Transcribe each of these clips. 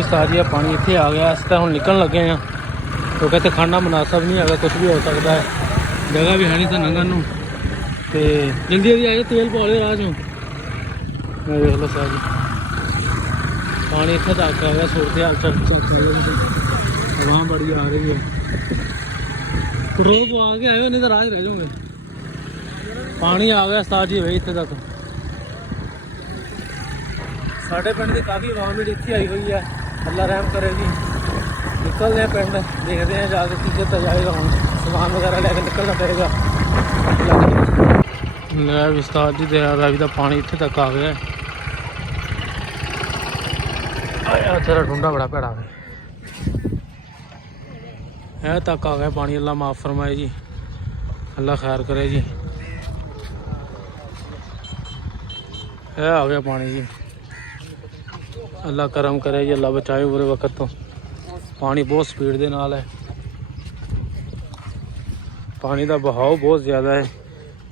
भी सारी है पानी इतने आ गया। इस तरह हम निकल लगे हैं क्योंकि इतने खाना मुनासिब नहीं है, कुछ भी हो सकता है, जगह भी है नहीं तो लंघन नूं। ते जल्दी जल्दी आए तेल पा लियो राह चों। देख लो सारी पानी इतने तक आ गया। सूरत हाल हवा बड़ी आ रही है। पेट्रोल पवा के आए नहीं तो राह रह जाओगे। पानी आ गया उस्ताद जी भाई इतने तक। साढ़े पिंड की काफ़ी आवाम इतनी आई हुई है, अल्लाह रहम करेगी। निकलते हैं पिंड, देखते हैं जाके की कितना जाएगा। हम सामान वगैरह लेकर निकलना पड़ेगा। उस्ताद जी रावी का पानी इतने तक आ गया। आया तेरा ढूंढा बड़ा भैड़ा है तक आ गया पानी। अल्लाह माफ़ फरमाए जी, अल्लाह खैर करे जी। है आ गया पानी जी, अल्लाह करम करे जी, अल्लाह बचाए बुरे वक्त तो। पानी बहुत स्पीड के नाल है, पानी का बहाव बहुत ज़्यादा है।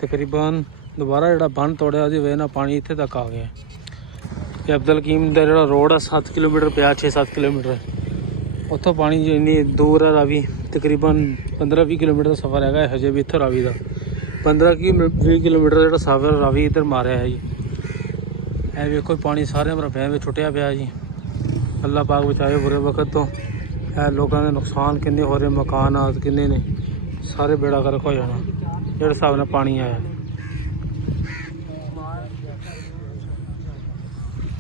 तकरीबन दोबारा जो बंद तोड़िया उसकी वजह से पानी इतने तक आ गया। ये अब्दुल हकीम का जो रोड है 7 किलोमीटर पिया, 6-7 किलोमीटर उतों पानी जो इन्नी दूर है। रावी तकरीबन 15-20 किलोमीटर का सफ़र है हजे भी इतों रावी का 15-20 किलोमीटर जो सफ़र रावी इधर मारिया है जी। है वेखो पानी सारे मरफिया में छुटिया पाया जी। अल्लाह पाक बचाए बुरे वक्त तो। है लोगों के नुकसान किन्ने हो रहे, मकानात किन्ने ने, सारे बेड़ा गर्क हो जाना जिस हिसाब से पानी आया।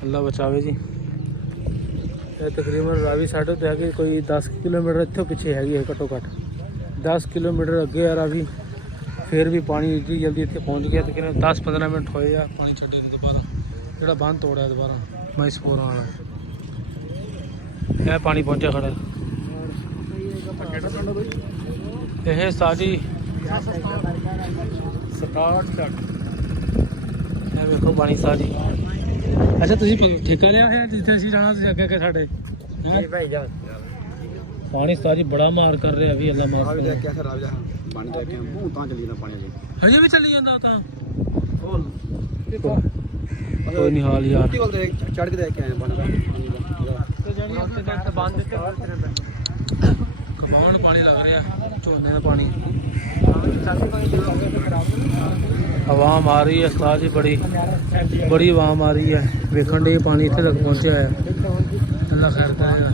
अल्लाह बचावे जी। ये तकरीबन रावी साइड तो है कोई 10 किलोमीटर इतों पिछे हैगी है, घट्टो घट्ट 10 किलोमीटर अगे है रावी। फिर भी पानी इतनी जल्दी इतने पहुँच गया। तकरीबन 10-15 मिनट होए या पानी छड्डे दोबारा जो बंद तोड़ा दोबारा मैसफोर वाला है। पानी पहुँचा खड़ा यह सारी देखो पानी सारी। अच्छा तुम ठेका लिया है जिथे असीं जाना अगे अगे साडे पानी सारी बड़ा मार कर रहे अभी। अल्लाह माफ हजे भी चली जाता था कोई नहीं हाल यार। चढ़ के देख के आए कमाउन पानी लग रहा झोने का पानी। आवाम आ रही है उस्ताद जी, बड़ी आवाम आ रही है। वेखण डे पानी इतने तक पहुँचा है, अल्लाह खैर करेगा।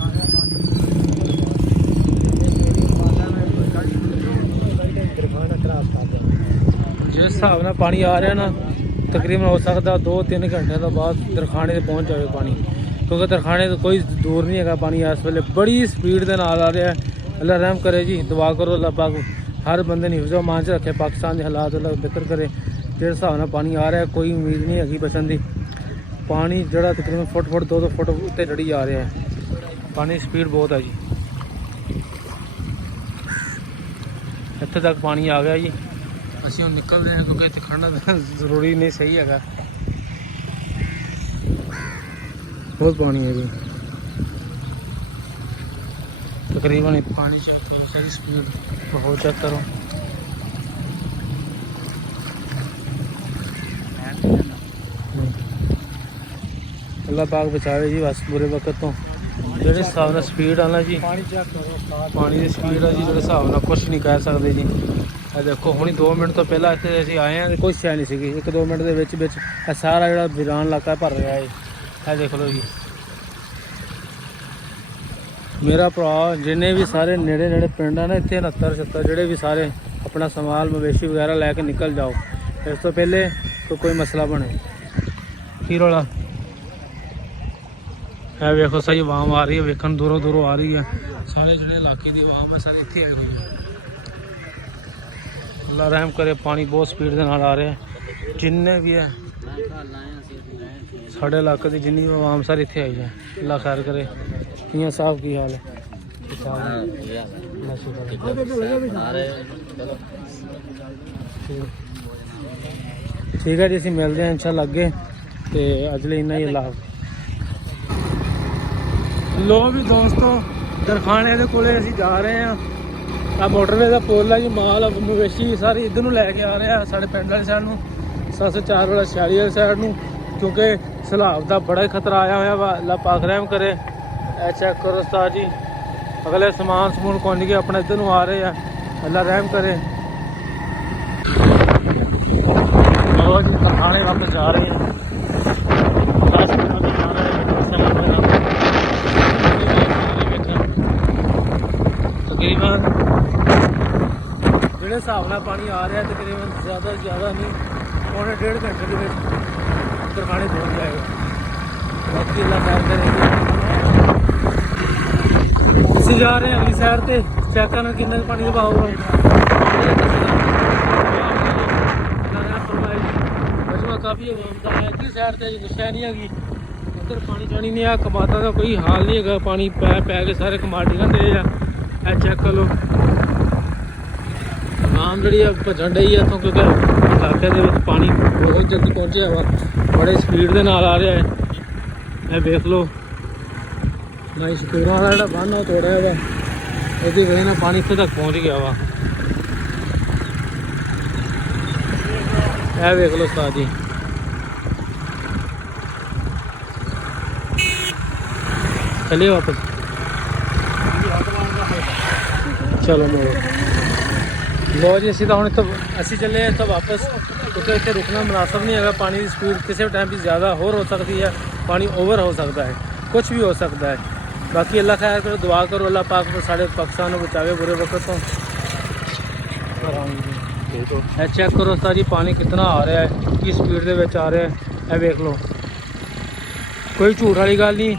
जिस हिसाब से पानी आ रहा ना तकरीबन हो सकता 2-3 घंटे तो बाद दरखाने पहुँच जाए पानी, क्योंकि दरखाने तो कोई दूर नहीं है पानी। इस वेले बड़ी स्पीड के नाल आ रहा है। अल्लाह रहम करे जी, दुआ करो अल्लाह पाक हर बंदे ने हिफ्ज़ो मान च रखे, पाकिस्तान के हालात अल्लाह बेहतर करे। जिस हिसाब से पानी आ रहा है कोई उम्मीद नहीं हैगी बचन की। पानी जड़ा तकरीबन फुट 2-2 फुट उत्ते चढ़ी जा रहा है। पानी स्पीड बहुत है जी। इत्थे तक पानी आ गया जी। असीं हुण निकल रहे हैं क्योंकि इत्थे खड़ना जरूरी नहीं सही है। बहुत पानी है जी, तकरीबन पानी चेक करो, सारी स्पीड बहुत चेक करो। अल्लाह पाक बचावे जी बस बुरे वक्त तो। जिस हिसाब से स्पीड आना जी, पानी की स्पीड है जी, जिस हिसाब से कुछ नहीं कह सकते जी। देखो हुणी 2 मिनट तो पहला इतने असीं आए हैं कोई शै नहीं सी। 1-2 मिनट के सारा जो वीरान इलाका भर रहा है। देख लो जी मेरा भरा जिन्हें भी सारे नेड़े नेड़े पिंड है ना इतने 69-76 जोड़े भी सारे अपना संभाल मवेशी वगैरह लैके निकल जाओ इस तो पहले तो कोई मसला बने। की रौला है वेखो सही आवाम आ रही है, वेखन दूरों दूरों आ रही है। सारे जो इलाके की आवाम है सारे इतने आई हुई है। अल्लाह रहम करे, पानी बहुत स्पीड के नाल आ रहा है। जिन्ने भी है साढ़े इलाके की जिन्नी भी आवाम सारी इतने आई है। अल्लाह खैर करे। मियां साहब की हाल है? ठीक है जी, असीं मिलते हैं इंशाअल्लाह अगे। तो अज लिए इन्ना ही। अल्लाह लो भी दोस्तों दरखाने के कोले असीं जा रहे हैं। आ मोटरवे का पुल है जी, माल मवेशी सारी इधर लैके आ रहे हैं साढ़े पिंड वाली साइड में, 704 वाला 46 वाली साइड में, क्योंकि सैलाब का बड़ा ही खतरा आया हुआ वा। अल्लाह पाक रहम करे। ਇਹ ਚੈੱਕ ਕਰੋ ਉਸਤਾਦ ਜੀ, ਅਗਲੇ ਸਮਾਨ ਸਮੂਨ ਕੁੰਜ ਕੇ ਆਪਣੇ ਇੱਧਰ ਨੂੰ ਆ ਰਹੇ ਆ। ਅੱਲਾ ਰਹਿਮ ਕਰੇ। ਚਲੋ ਜੀ ਤਰਖਾਣੇ ਵਾਪਸ ਜਾ ਰਹੇ हैं। 10 मिनट में जा रहे हैं तकरीबन ਜਿਹੜੇ ਹਿਸਾਬ ਨਾਲ ਪਾਣੀ ਆ ਰਿਹਾ ਤਕਰੀਬਨ ਜ਼ਿਆਦਾ ਨਹੀਂ, ਪੌਣੇ 1.5 ਘੰਟੇ ਦੇ ਵਿੱਚ ਤਰਖਾਣੇ ਪਹੁੰਚ ਜਾਏਗਾ। ਬਾਕੀ ਅੱਲਾ ਖੈਰ ਕਰੇਗਾ। ਅਸੀਂ ਜਾ ਰਹੇ ਹਾਂ ਅਗਲੀ ਸਾਈਡ ਤੇ, ਚੈੱਕ ਕਰਨ ਕਿੰਨਾ ਪਾਣੀ ਦਾ ਭਾਅ ਹੋਊਗਾ। ਕਾਫੀ ਆਵਾਮਦਾ ਹੈ ਇੱਧਰ ਸਾਈਡ ਤੇ ਗੁੱਸਾ ਨਹੀਂ ਹੈਗੀ, ਉੱਧਰ ਪਾਣੀ ਚਾਣੀ ਨਹੀਂ ਆ। ਕਮਾਦਾਂ ਦਾ ਕੋਈ ਹਾਲ ਨਹੀਂ ਹੈਗਾ, ਪਾਣੀ ਪੈ ਕੇ ਸਾਰੇ ਕਮਾਡੀਆਂ ਦੇ ਆ। ਇਹ ਚੈੱਕ ਕਰ ਲਓ, ਆਮ ਜਿਹੜੀ ਆ ਭੱਜਣ ਡਈ ਆ ਇੱਥੋਂ, ਕਿਉਂਕਿ ਇਲਾਕੇ ਦੇ ਵਿੱਚ ਪਾਣੀ ਬਹੁਤ ਜਲਦੀ ਪਹੁੰਚਿਆ ਵਾ, ਬੜੇ ਸਪੀਡ ਦੇ ਨਾਲ ਆ ਰਿਹਾ ਹੈ। ਇਹ ਵੇਖ ਲਓ ਨਾ, ਸ਼ਕੂਰਾਂ ਵਾਲਾ ਜਿਹੜਾ ਬੰਨ੍ਹ ਉਹ ਤੋੜਿਆ ਵਾ, ਇਹਦੀ ਵਜ੍ਹਾ ਨਾਲ ਪਾਣੀ ਇੱਥੇ ਤੱਕ ਪਹੁੰਚ ਗਿਆ ਵਾ। ਇਹ ਵੇਖ ਲਓ ਉਸਤਾਦ ਜੀ, चलिए वापस। चलो लो जी, असी तो हम इतना असी चले इतना वापस, क्योंकि इतने रुकना मुनासिब नहीं है। पानी की स्पीड किसी टाइम भी ज़्यादा होर हो सकती है, पानी ओवर हो सकता है, कुछ भी हो सकता है। बाकी अल्लाह खैर करो, दुआ करो अल्लाह पाक साढ़े पाकिस्तान को बचावे बुरे वक्त तो। चेक करो सारी पानी कितना आ रहा है, की स्पीड के आ रहा है। यह देख लो, कोई झूठ वाली गल नहीं।